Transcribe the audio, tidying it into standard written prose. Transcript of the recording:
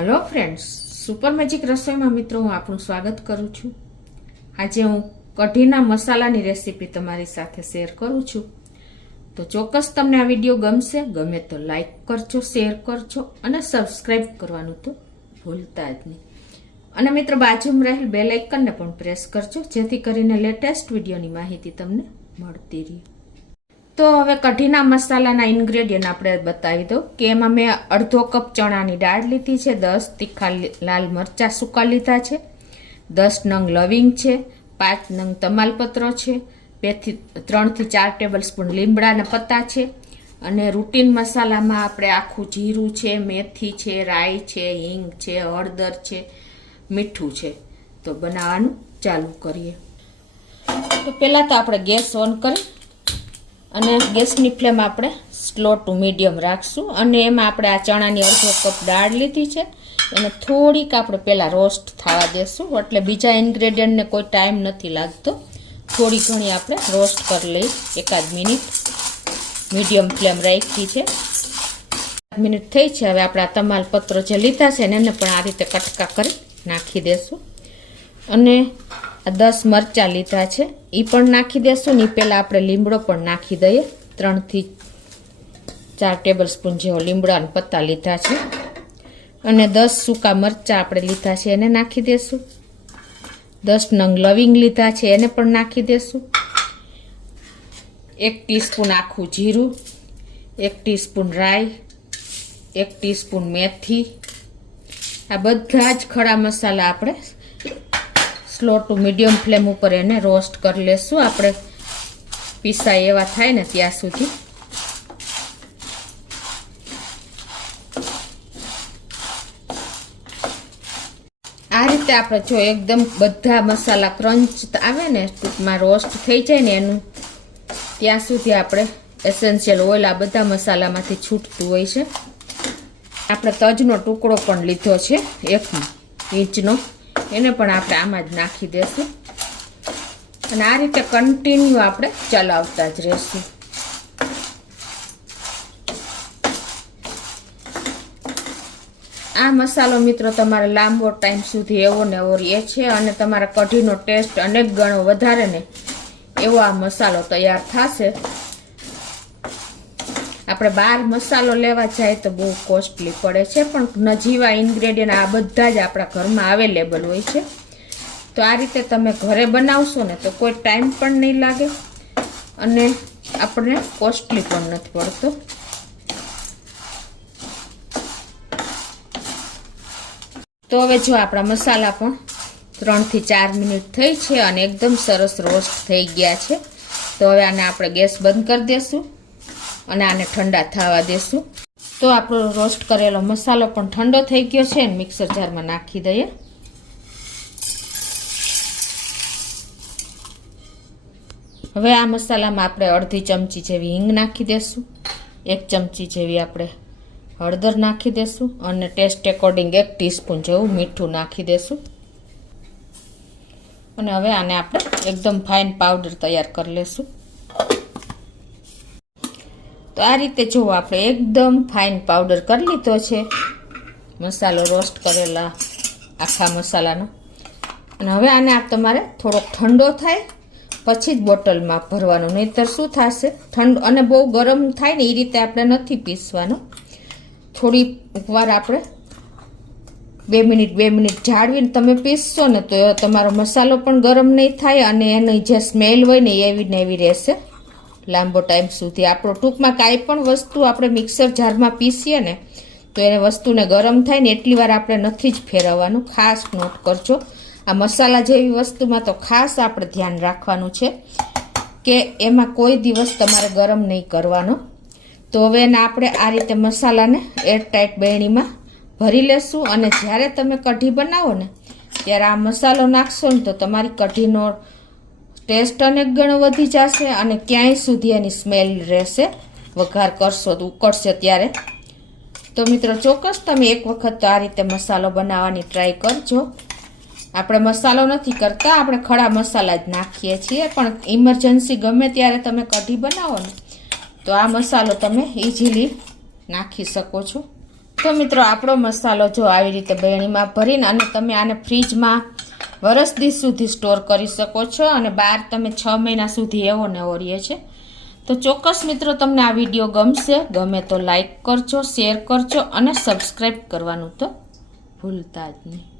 Hello friends, super magic रसोई में मित्रों हूँ आपનું સ્વાગત કરું છું। આજે હું કઢીના મસાલાની રેસીપી તમારી સાથે શેર કરું છું। તો ચોક્કસ તમને આ વિડીયો ગમશે, ગમે તો લાઈક કરજો, શેર કરજો અને સબસ્ક્રાઇબ કરવાનું તો ભૂલતા જ નહીં। અને મિત્રો બાજુમાં રહેલ બેલ આઇકનને પણ પ્રેસ કરજો જેથી કરીને લેટેસ્ટ વિડીયોની માહિતી તમને મળતી રહે। તો હવે કઢીના મસાલાના ઇન્ગ્રેડિયન્ટ આપણે બતાવી દઉં કે એમાં મેં અડધો કપ ચણાની દાળ લીધી છે, 10 તીખા લાલ મરચાં સૂકા લીધા છે, 10 નંગ લવિંગ છે, 5 નંગ તમાલપત્રો છે, 3 થી 4 ટેબલ સ્પૂન લીમડાના પત્તા છે અને રૂટીન મસાલામાં આપણે આખું જીરું છે, મેથી છે, રાઈ છે, હિંગ છે, હળદર છે, મીઠું છે। તો બનાવવાનું ચાલુ કરીએ। તો પહેલાં તો આપણે ગેસ ઓન કરી અને ગેસની ફ્લેમ આપણે સ્લો ટુ મીડિયમ રાખશું અને એમાં આપણે આ ચણાની અડધો કપ દાળ લીધી છે એને થોડીક આપણે પહેલાં રોસ્ટ થવા દેશું, એટલે બીજા ઇન્ગ્રેડિયન્ટને કોઈ ટાઈમ નથી લાગતો। થોડી ઘણી આપણે રોસ્ટ કરી લઈ, એકાદ મિનિટ મીડિયમ ફ્લેમ રાખી છે। 1 મિનિટ થઈ છે। હવે આપણે આ તમાલપત્રો જે લીધા છે એને પણ આ રીતે કટકા કરી નાખી દેશું અને 10 મરચાં લીધા છે એ પણ નાખી દેશું ને પહેલાં આપણે લીમડો પણ નાખી દઈએ। 3 થી 4 ટેબલ સ્પૂન જેવો લીમડાના પત્તા લીધા છે અને 10 સૂકા મરચાં આપણે લીધા છે એને નાખી દેશું। 10 નંગ લવિંગ લીધા છે એને પણ નાખી દેશું। 1 ટીસ્પૂન આખું જીરું, 1 ટીસ્પૂન રાઈ, 1 ટીસ્પૂન મેથી। આ બધા જ ખડા મસાલા આપણે સ્લો ટુ મીડિયમ ફ્લેમ ઉપર એને રોસ્ટ કરી લેશું, આપણે પીસાય એવા થાય ને ત્યાં સુધી। આ રીતે આપણે જો એકદમ બધા મસાલા ક્રંચ આવે ને, ટૂંકમાં રોસ્ટ થઈ જાય ને એનું, ત્યાં સુધી આપણે એસેન્શિયલ ઓઇલ આ બધા મસાલામાંથી છૂટતું હોય છે। આપણે તજનો ટુકડો પણ લીધો છે 1 ઇંચનો, એને પણ આપણે આમાં જ નાખી દેશું અને આ રીતે કન્ટિન્યુ આપણે ચલાવતા જ રહેશું। આ મસાલો મિત્રો તમારે લાંબો ટાઈમ સુધી એવો ને એવો રહે છે અને તમારા કઢીનો ટેસ્ટ અનેક ગણો વધારે ને એવો આ મસાલો તૈયાર થશે। આપણે બહાર મસાલો લેવા જાય તો બહુ કોસ્ટલી પડે છે, પણ નજીવા ઇન્ગ્રેડિયન્ટ આ બધા જ આપણા ઘરમાં અવેલેબલ હોય છે। તો આ રીતે તમે ઘરે બનાવશો ને તો કોઈ ટાઈમ પણ નહીં લાગે અને આપણને કોસ્ટલી પણ નથી પડતો। તો હવે જો આપણા મસાલા પણ 3 થી 4 મિનિટ થઈ છે અને એકદમ સરસ રોસ્ટ થઈ ગયા છે। તો હવે આને આપણે ગેસ બંધ કરી દેશું અને આને ઠંડા થવા દેશું। તો આપણો રોસ્ટ કરેલો મસાલો પણ ઠંડો થઈ ગયો છે અને મિક્સર જારમાં નાખી દઈએ। હવે આ મસાલામાં આપણે અડધી ચમચી જેવી હિંગ નાખી દેશું, 1 ચમચી જેવી આપણે હળદર નાખી દેશું અને ટેસ્ટ એકોર્ડિંગ 1 ટીસ્પૂન જેવું મીઠું નાખી દેશું અને હવે આને આપણે એકદમ ફાઇન પાવડર તૈયાર કરી લેશું। તો આ રીતે જો આપણે એકદમ ફાઇન પાવડર કરી લીધો છે મસાલો રોસ્ટ કરેલા આખા મસાલાનો અને હવે આને તમારે થોડોક ઠંડો થાય પછી જ બોટલમાં ભરવાનો, નહીંતર શું થશે ઠંડો અને બહુ ગરમ થાય ને એ રીતે આપણે નથી પીસવાનો। થોડી વાર આપણે 2 મિનિટ જાળવીને તમે પીસશો ને તો તમારો મસાલો પણ ગરમ નહીં થાય અને એની જે સ્મેલ હોય ને એવી ને એવી રહેશે લાંબો ટાઈમ સુધી। આપણો ટૂંકમાં કાંઈ પણ વસ્તુ આપણે મિક્સર જારમાં પીસીએ ને તો એને વસ્તુને ગરમ થાય ને એટલી વાર આપણે નથી જ ફેરવવાનું, ખાસ નોટ કરજો। આ મસાલા જેવી વસ્તુમાં તો ખાસ આપણે ધ્યાન રાખવાનું છે કે એમાં કોઈ દિવસ તમારે ગરમ નહીં કરવાનો। તો હવે એને આપણે આ રીતે મસાલાને એરટાઈટ બેણીમાં ભરી લેશું અને જ્યારે તમે કઢી બનાવો ને ત્યારે આ મસાલો નાખશો ને તો તમારી કઢીનો ટેસ્ટ અનેક ગણો વધી જશે અને ક્યાંય સુધી એની સ્મેલ રહેશે, વઘાર કરશો તો ઉકળશે ત્યારે। તો મિત્રો ચોક્કસ તમે એક વખત તો આ રીતે મસાલો બનાવવાની ટ્રાય કરજો। આપણે મસાલો નથી કરતા, આપણે ખડા મસાલા જ નાખીએ છીએ, પણ ઇમરજન્સી ગમે ત્યારે તમે કઢી બનાવો ને તો આ મસાલો તમે ઇઝીલી નાખી શકો છો। તો મિત્રો આપણો મસાલો જો આવી રીતે બેણીમાં ભરીને અને તમે આને ફ્રીજમાં વરસ દી સુધી સ્ટોર કરી શકો છો અને બહાર તમે 6 મહિના સુધી એવો ને એવો રહે છે. તો ચોક્કસ મિત્રો તમને આ વિડીયો ગમશે. ગમે તો લાઈક કરજો, શેર કરજો અને સબસ્ક્રાઈબ કરવાનું તો ભૂલતા જ નહીં.